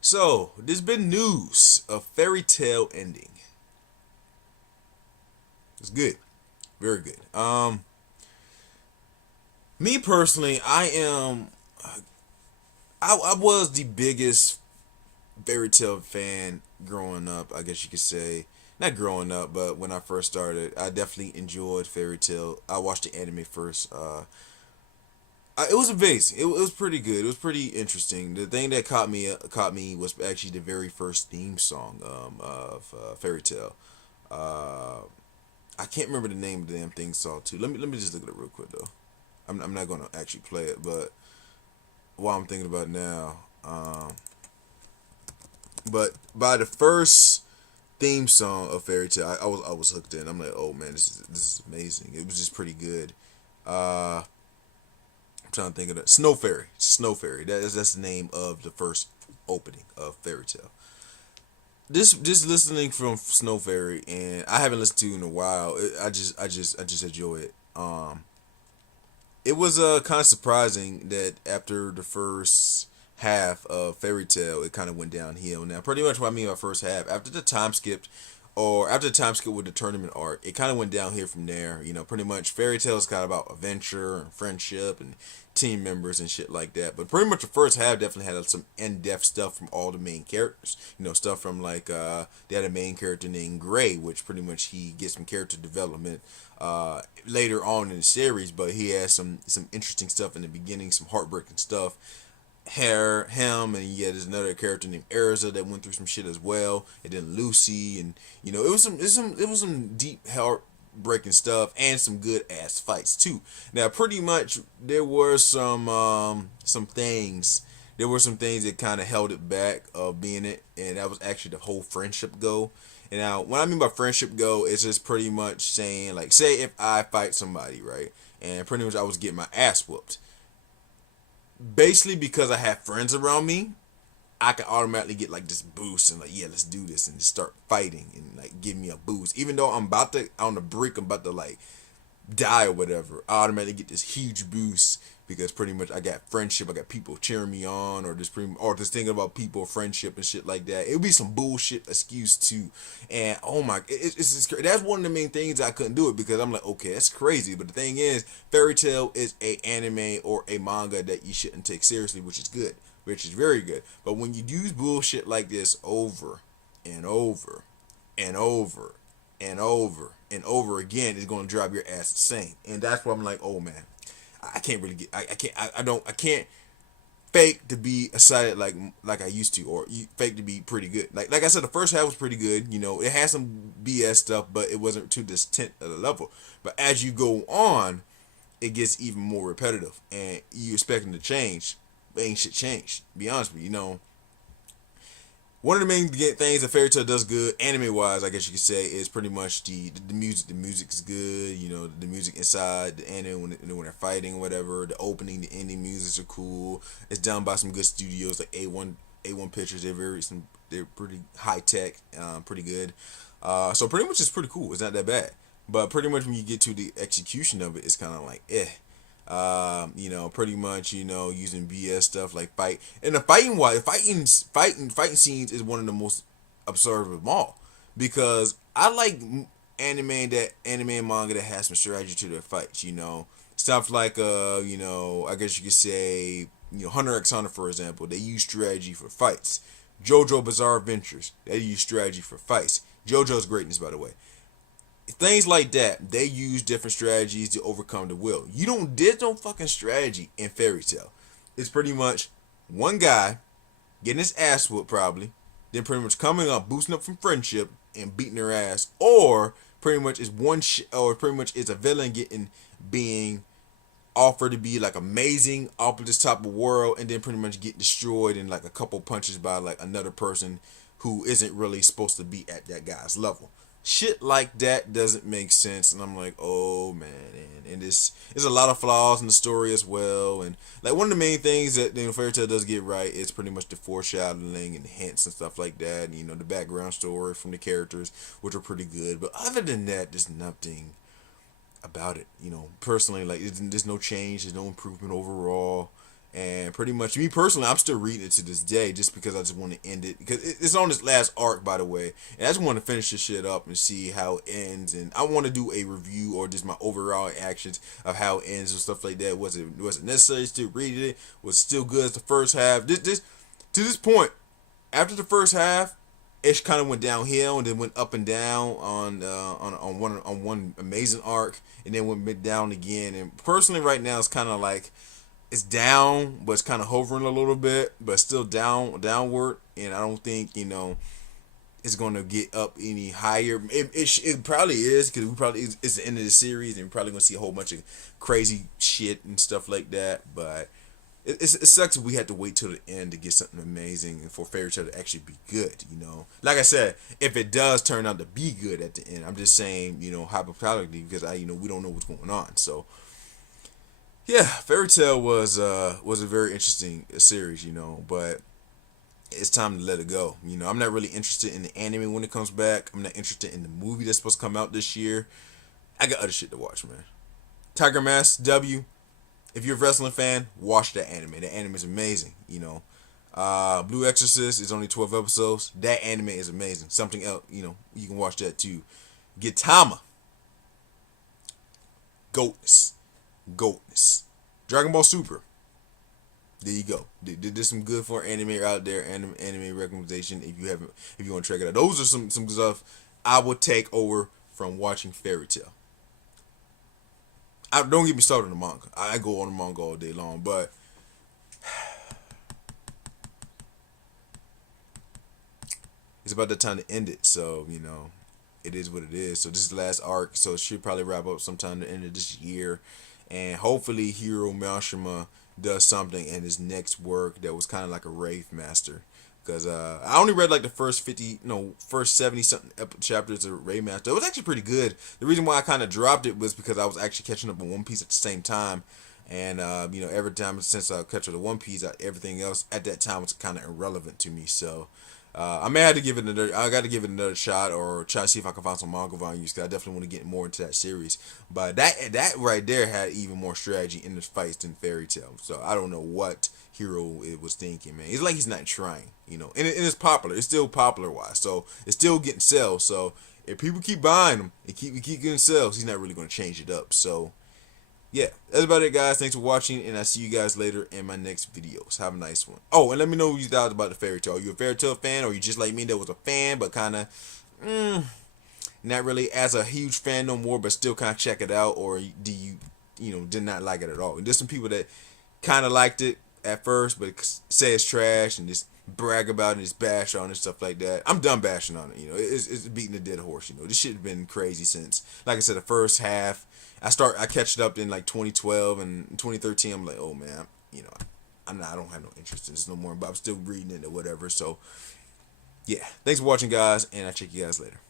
So, there's been news of Fairy Tale ending. It's good. Very good. Me personally, I was the biggest Fairy Tale fan growing up, I guess you could say. Not growing up, but when I first started, I definitely enjoyed Fairy Tale. I watched the anime first. It was amazing. It was pretty good. It was pretty interesting. The thing that caught me was actually the very first theme song of Fairy Tale. Uh, I can't remember the name of the damn thing song too. Let me just look at it real quick though. I'm not gonna actually play it, but while I'm thinking about it now, but by the first theme song of Fairy Tale, I was hooked in. I'm like, oh man, this is amazing. It was just pretty good. Uh, I'm trying to think of that. Snow Fairy. Snow Fairy. That's the name of the first opening of Fairy Tale. This just listening from Snow Fairy, and I haven't listened to it in a while. I just enjoy it. It was kind of surprising that after the first half of Fairy Tale, it kind of went downhill. Now, pretty much what I mean by first half, after the time skipped, or after the time skip with the tournament arc, it kind of went downhill from there. Pretty much Fairy Tale is kind of about adventure and friendship and team members and shit like that. But pretty much the first half definitely had some in-depth stuff from all the main characters. Stuff from like they had a main character named Gray, which pretty much he gets some character development later on in the series, but he has some interesting stuff in the beginning, some heartbreaking stuff. Him, and yet there's another character named Erza that went through some shit as well, and then Lucy, and it was some deep heartbreaking stuff and some good ass fights too. Now, pretty much there were some things that kind of held it back of being it, and that was actually the whole friendship goal. And now, what I mean by friendship goal is just pretty much saying, like, say if I fight somebody, right, and pretty much I was getting my ass whooped, basically because I have friends around me, I can automatically get like this boost and like, yeah, let's do this and just start fighting and like give me a boost. Even though I'm about to on the brink, I'm about to like die or whatever, I automatically get this huge boost because pretty much I got friendship, I got people cheering me on, or just thinking about people, friendship and shit like that. It would be some bullshit excuse too, and oh my, that's one of the main things I couldn't do it because I'm like, okay, that's crazy. But the thing is, Fairy Tale is a anime or a manga that you shouldn't take seriously, which is good, which is very good. But when you use bullshit like this over and over and over and over and over again, it's going to drive your ass insane. And that's why I'm like, oh man, I can't really get, I can't, I can't fake to be excited like I used to, or fake to be pretty good. Like I said, the first half was pretty good. It had some BS stuff, but it wasn't to this tent of the level. But as you go on, it gets even more repetitive, and you expecting to change, but ain't shit changed. To be honest with you. One of the main things that Fairy Tail does good, anime wise, I guess you could say, is pretty much the music. The music is good. The music inside the anime when they're fighting, or whatever. The opening, the ending musics are cool. It's done by some good studios like A1 Pictures. They're pretty high tech, pretty good. So pretty much it's pretty cool. It's not that bad. But pretty much when you get to the execution of it, it's kind of like pretty much, using BS stuff like fight and the fighting scenes is one of the most absurd of them all because I like anime and manga that has some strategy to their fights. Stuff like I guess you could say Hunter x Hunter, for example. They use strategy for fights. JoJo Bizarre Adventures, they use strategy for fights. JoJo's greatness, by the way. Things like that, they use different strategies to overcome the will. There's no fucking strategy in Fairy Tale. It's pretty much one guy getting his ass whooped probably, then pretty much coming up, boosting up from friendship and beating their ass, or pretty much is or pretty much it's a villain being offered to be like amazing off of this type of world, and then pretty much get destroyed in like a couple punches by like another person who isn't really supposed to be at that guy's level. Shit like that doesn't make sense, and I'm like, oh man, and there's a lot of flaws in the story as well. And like one of the main things that Fairy Tail does get right is pretty much the foreshadowing and hints and stuff like that. And, the background story from the characters, which are pretty good. But other than that, there's nothing about it. Personally, like there's no change, there's no improvement overall. And pretty much, me personally, I'm still reading it to this day just because I just want to end it. Because it's on this last arc, by the way. And I just want to finish this shit up and see how it ends. And I want to do a review or just my overall actions of how it ends and stuff like that. Was it necessary to still read it? Was it still good as the first half? This to this point, after the first half, it kind of went downhill and then went up and down on one amazing arc, and then went down again. And personally, right now, it's kind of like it's down, but it's kind of hovering a little bit, but still downward. And I don't think it's going to get up any higher. It probably is because we probably it's the end of the series, and we're probably going to see a whole bunch of crazy shit and stuff like that. But it sucks if we had to wait till the end to get something amazing and for Fairy Tail to actually be good. Like I said, if it does turn out to be good at the end, I'm just saying hypothetically because we don't know what's going on. So yeah, Fairy Tail was a very interesting series, but it's time to let it go. I'm not really interested in the anime when it comes back. I'm not interested in the movie that's supposed to come out this year. I got other shit to watch, man. Tiger Mask W. If you're a wrestling fan, watch that anime. The anime is amazing. Blue Exorcist is only 12 episodes. That anime is amazing. Something else, you can watch that too. Gintama. Goatness. Goatness. Dragon Ball Super. There you go. There's some good for anime out there. Anime recommendation if you want to check it out. Those are some stuff I would take over from watching Fairy Tail. Don't get me started on the manga. I go on the manga all day long, but it's about the time to end it. So it is what it is. So this is the last arc. So it should probably wrap up sometime at the end of this year, and hopefully Hiro Mashima does something in his next work that was kind of like a Wraith Master. Because I only read like the first 50, first 70 something chapters of Wraith Master. It was actually pretty good. The reason why I kind of dropped it was because I was actually catching up on One Piece at the same time. And, every time since I catch up to One Piece, everything else at that time was kind of irrelevant to me. So I may have to give it another. I got to give it another shot, or try to see if I can find some manga volumes. Cause I definitely want to get more into that series. But that right there had even more strategy in the fights than Fairy Tail. So I don't know what Hero it was thinking, man. It's like he's not trying, and it's popular. It's still popular wise, so it's still getting sales. So if people keep buying them and keep getting sales, he's not really going to change it up. So yeah, that's about it, guys. Thanks for watching, and I'll see you guys later in my next videos. Have a nice one. Oh, and let me know what you thought about the Fairy Tail. Are you a Fairy Tail fan, or you just like me that was a fan, but kind of not really as a huge fan no more, but still kind of check it out, or do you, did not like it at all? And there's some people that kind of liked it at first, but say it's trash and just brag about it and just bash on it and stuff like that. I'm done bashing on it. It's beating a dead horse. This shit has been crazy since, like I said, the first half. I catched it up in like 2012 and 2013. I'm like, oh man, I don't have no interest in this no more, but I'm still reading it or whatever. So yeah, thanks for watching, guys, and I'll check you guys later.